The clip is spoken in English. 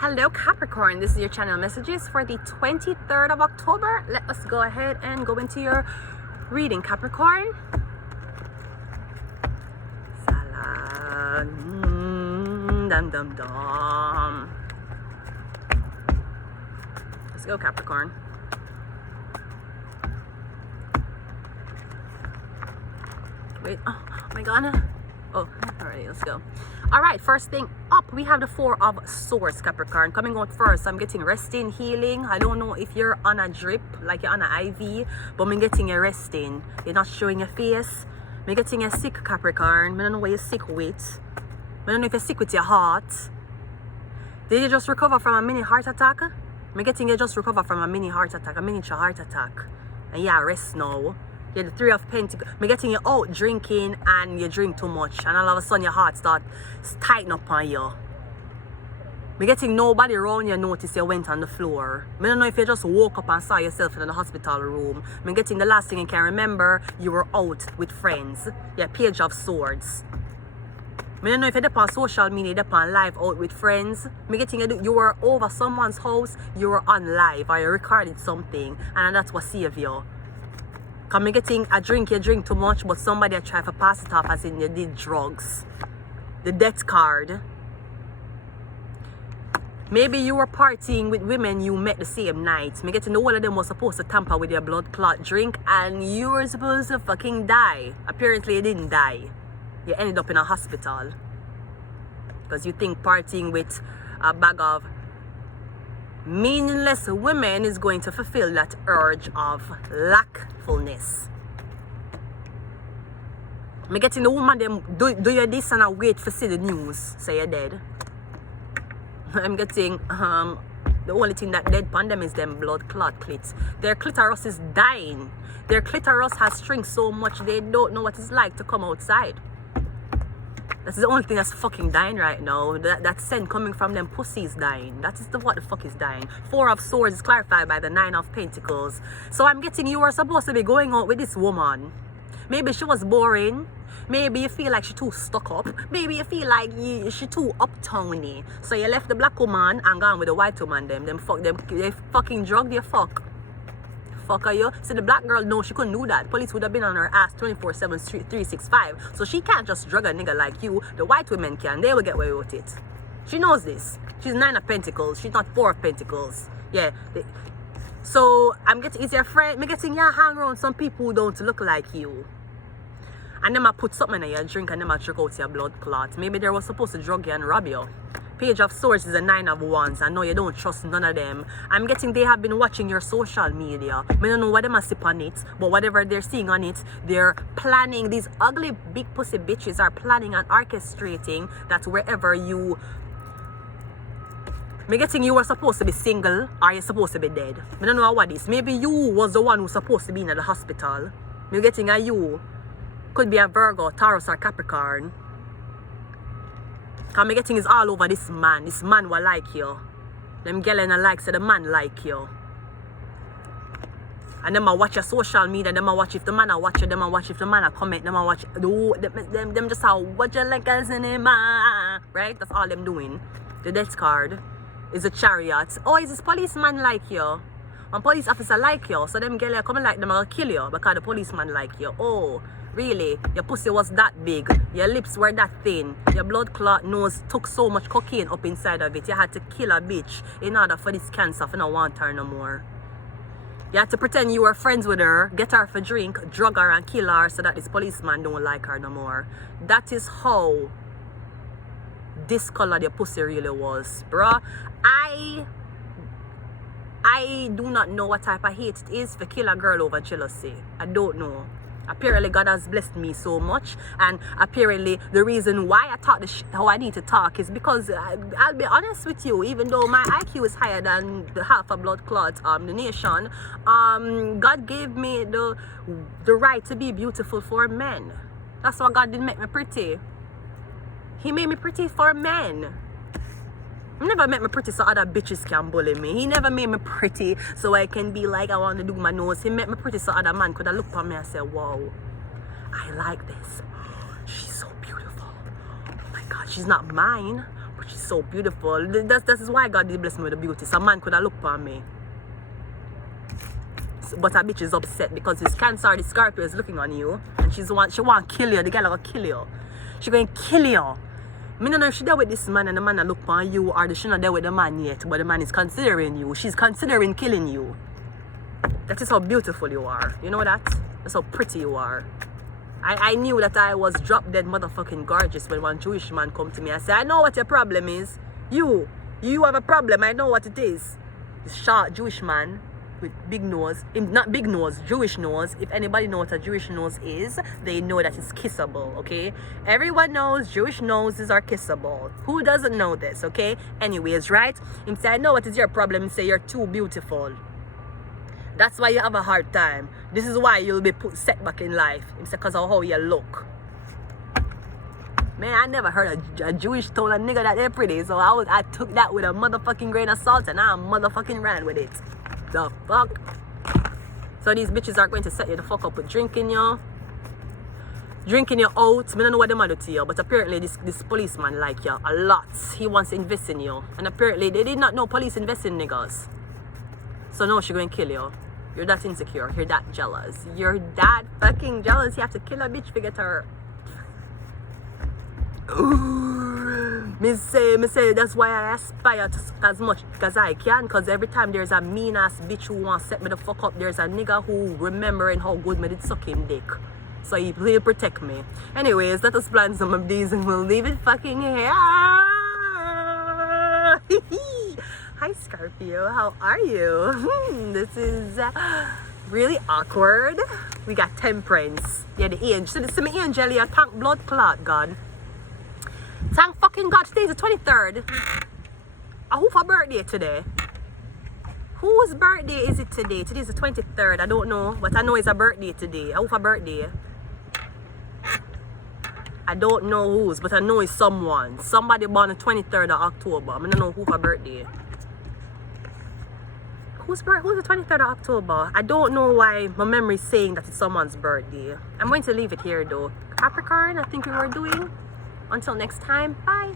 Hello Capricorn, this is your channel messages for the 23rd of October. Let us go ahead and go into your reading, Capricorn. Dum dum dum. Let's go, Capricorn. Wait, oh my god. Oh, alright, let's go. Alright, first thing up, we have the Four of Swords, Capricorn. Coming out first, I'm getting resting, healing. I don't know if you're on a drip, like you're on an IV, but I'm getting a resting. You're not showing your face. I'm getting a sick, Capricorn. I don't know what you're sick with. I don't know if you're sick with your heart. Did you just recover from a mini heart attack? I'm getting you just recover from a mini heart attack, a miniature heart attack. And yeah, rest now. You're the Three of Pentacles. I'm getting you out drinking and you drink too much. And all of a sudden your heart starts tighten up on you. I'm getting nobody around you notice you went on the floor. I don't know if you just woke up and saw yourself in the hospital room. I'm getting the last thing you can remember, you were out with friends. Yeah, Page of Swords. I don't know if you're on social media, you're on live out with friends. I'm getting you were over someone's house, you were on live or you recorded something and that's what saved you. Cause me getting a drink, you drink too much, but somebody try to pass it off as in you did drugs. The death card. Maybe you were partying with women you met the same night. Me getting all of them was supposed to tamper with your blood clot drink and you were supposed to fucking die. Apparently you didn't die. You ended up in a hospital. Because you think partying with a bag of meaningless women is going to fulfill that urge of lackfulness. Me getting the woman them do you this and I wait for see the news say you're dead. I'm getting the only thing that dead upon them is them blood clot clit. Their clitoris is dying. Their clitoris has shrunk so much they don't know what it's like to come outside. That's the only thing that's fucking dying right now. That scent coming from them pussies dying. That is what the fuck is dying. Four of Swords is clarified by the Nine of Pentacles. So I'm getting you were supposed to be going out with this woman. Maybe she was boring. Maybe you feel like she too stuck up. Maybe you feel like she too uptowny. So you left the black woman and gone with the white woman. They fucking drugged you fuck. Fucker you. So the black girl, no, she couldn't do that. Police would have been on her ass 24/7, 365. So she can't just drug a nigga like you. The white women can. They will get away with it. She knows this. She's Nine of Pentacles. She's not Four of Pentacles. Yeah. So I'm getting, is your friend, me getting you hang around some people who don't look like you. And then I put something in your drink and then I drink out your blood clot. Maybe they were supposed to drug you and rob you. Page of Swords is a Nine of Wands. I know you don't trust none of them. I'm getting they have been watching your social media. I don't know what they must sip on it, but whatever they're seeing on it, they're planning. These ugly big pussy bitches are planning and orchestrating that wherever you... I'm getting you were supposed to be single or you're supposed to be dead. I don't know what it is. Maybe you was the one who's supposed to be in the hospital. I'm getting a you. Could be a Virgo, Taurus or Capricorn. Cause me getting is all over this man. This man will like you. Them girl and like so the man like you. And them I watch your social media. Them I watch if the man I watch you. Them I watch if the man I comment. Them I watch them just how watch you like a cinema. Right? That's all them doing. The death card is a Chariot. Oh, is this policeman like you? And police officer like you. So them girl come like them I'll kill you because the policeman like you. Oh. Really? Your pussy was that big. Your lips were that thin. Your blood clot nose took so much cocaine up inside of it. You had to kill a bitch in order for this cancer to not want her no more. You had to pretend you were friends with her, get her for drink, drug her and kill her so that this policeman don't like her no more. That is how discolored your pussy really was. Bruh, I do not know what type of hate it is for kill a girl over jealousy. I don't know. Apparently God has blessed me so much, and apparently the reason why I talk how I need to talk is because I'll be honest with you, even though my IQ is higher than the half a blood clot the nation, God gave me the right to be beautiful for men. That's why God didn't make me pretty. He made me pretty for men. He never made me pretty so other bitches can bully me. He never made me pretty so I can be like I want to do my nose. He made me pretty so other man could have looked on me and said, wow, I like this. She's so beautiful. Oh my God, she's not mine, but she's so beautiful. That is why God did bless me with the beauty. Some man could have looked on me. But a bitch is upset because this Cancer, the Scorpio is looking on you. And she want to kill you. The girl will kill you. She going to kill you. I don't know if she there with this man and the man that look on you, or she not there with the man yet, but the man is considering you. She's considering killing you. That is how beautiful you are. You know that? That's how pretty you are. I knew that I was drop dead motherfucking gorgeous when one Jewish man come to me and say, I know what your problem is. You have a problem. I know what it is. This short Jewish man with big nose, not big nose, Jewish nose. If anybody knows what a Jewish nose is, they know that it's kissable, okay? Everyone knows Jewish noses are kissable. Who doesn't know this, okay? Anyways, right? Him say, I know what is your problem. Him say, you're too beautiful. That's why you have a hard time. This is why you'll be put set back in life. Him say, because of how you look. Man, I never heard a Jewish told a nigga that they're pretty. So I took that with a motherfucking grain of salt and I motherfucking ran with it. The fuck? So these bitches are going to set you the fuck up with drinking you. Drinking you out. I don't know what they might do to you, but apparently this policeman like you a lot. He wants to invest in you. And apparently they did not know police invest in niggas. So now she's going to kill you. You're that insecure. You're that jealous. You're that fucking jealous. You have to kill a bitch to get her. Me say that's why I aspire to as much as I can, because every time there's a mean ass bitch who wants to set me the fuck up, there's a nigga who remembering how good me did suck him dick. So he'll protect me. Anyways, let us plan some of these and we'll leave it fucking here. Hi Scorpio, how are you? This is really awkward. We got Temperance. Yeah, the angel. So the angel here, thank blood clot God. Thank fucking God, today is the 23rd. Who's for birthday today? Whose birthday is it today? Today is the 23rd. I don't know, but I know it's a birthday today. Who's for birthday? I don't know whose, but I know it's someone. Somebody born the 23rd of October. I don't know who for birthday. Who's the 23rd of October? I don't know why my memory is saying that it's someone's birthday. I'm going to leave it here though. Capricorn, I think we were doing. Until next time, bye.